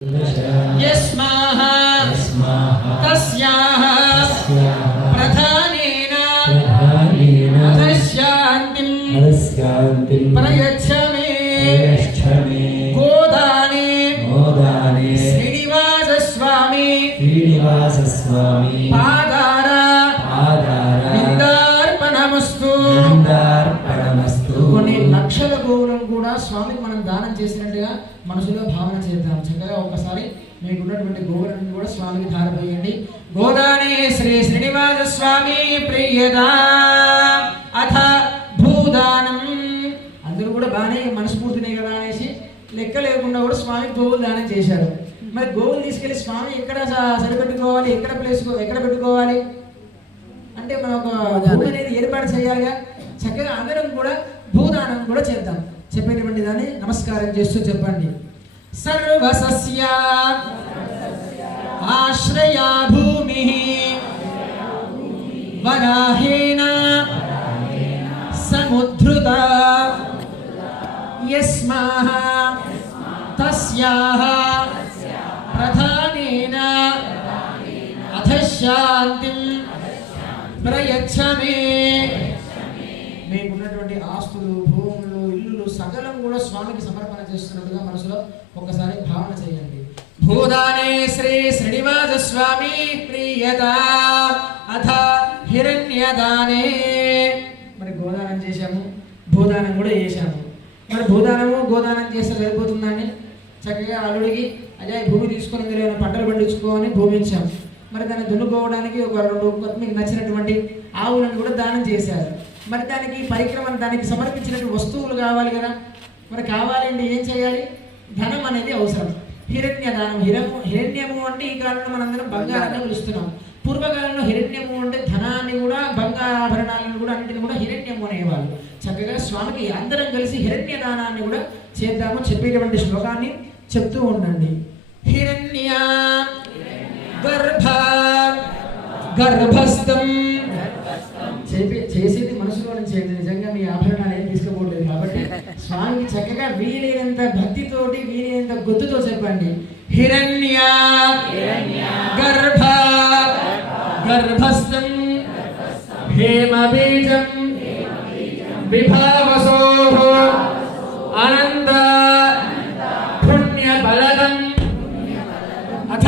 यस्माः तस्याः प्रधानेन शान्तिं प्रयच्छ मे गोदाने श्रीनिवासस्वामी पादार्पणमस्तु కొన్ని లక్షల గోవులను కూడా స్వామికి మనం దానం చేసినట్టుగా మనసులో భావన చేద్దాం. చక్కగా ఒకసారి మీకు ఉన్నటువంటి గోవులను కూడా స్వామికి ధారపోయండి. గోదానే శ్రీ శ్రీనివాస స్వామి ప్రియదా అథ భూదానం. అందరూ కూడా బాగానే మనస్ఫూర్తినే కదా అనేసి లెక్క లేకుండా కూడా స్వామికి గోవులు దానం చేశారు. మరి గోవులు తీసుకెళ్లి స్వామి ఎక్కడ సరిపెట్టుకోవాలి, ఎక్కడ పెట్టుకోవాలి అంటే మనం ఒక భూమి అనేది ఏర్పాటు చేయాలిగా. చక్కగా అందరం కూడా భూదానం కూడా చేద్దాం. చెప్పేటువంటి దాన్ని నమస్కారం చేస్తూ చెప్పండి. సర్వసస్య ఆశ్రయా భూమి వరాహేన సముద్ధృత యస్మాః తస్యాః ప్రధానేన అధశాంతిం ప్రయచ్ఛ మే. మీకున్నటువంటి ఆస్తులు, భూములు, ఇల్లులు సకలం కూడా స్వామికి సమర్పణ చేస్తున్నట్టుగా మనసులో ఒకసారి భావన చేయండి. భూదానే శ్రీ శ్రీనివాస స్వామి ప్రియత అథ హిరణ్యదానే. మరి గోదానం చేశాము, భూదానం కూడా చేశాము. మరి భూదానము గోదానం చేస్తే సరిపోతుందండి? చక్కగా అల్లుడికి అజయ్ భూమి తీసుకొని మీరు పంటలు పండించుకోని భూమి ఇచ్చాము. మరి దాన్ని దున్నుకోవడానికి ఒక 2 మీకు నచ్చినటువంటి ఆవులను కూడా దానం చేశారు. మరి దానికి పరిక్రమణ, దానికి సమర్పించినటువంటి వస్తువులు కావాలి కదా. మరి కావాలండి ఏం చేయాలి? ధనం అనేది అవసరం. హిరణ్య దానం. హిరణ్యము అంటే ఈ కాలంలో మనందరం బంగారాన్ని పిలుస్తున్నాం. పూర్వకాలంలో హిరణ్యము అంటే ధనాన్ని కూడా, బంగారాభరణాలను కూడా అన్నింటిని కూడా హిరణ్యము అనేవాళ్ళు. చక్కగా స్వామికి అందరం కలిసి హిరణ్య దానాన్ని కూడా చేద్దాము. చెప్పేటువంటి శ్లోకాన్ని చెప్తూ ఉండండి. హిరణ్య గర్భస్థం. చేసేది మనసులో నుంచి చేయండి. నిజంగా మీ ఆభరణాలు ఏం తీసుకోకూడదు కాబట్టి స్వామికి చక్కగా వీలైనంత భక్తితోటి, వీలైనంత గుర్తుతో చెప్పండి. హిరణ్య గర్భస్థం హేమ బీజం విభావసో అనంత పుణ్య బలదం అథ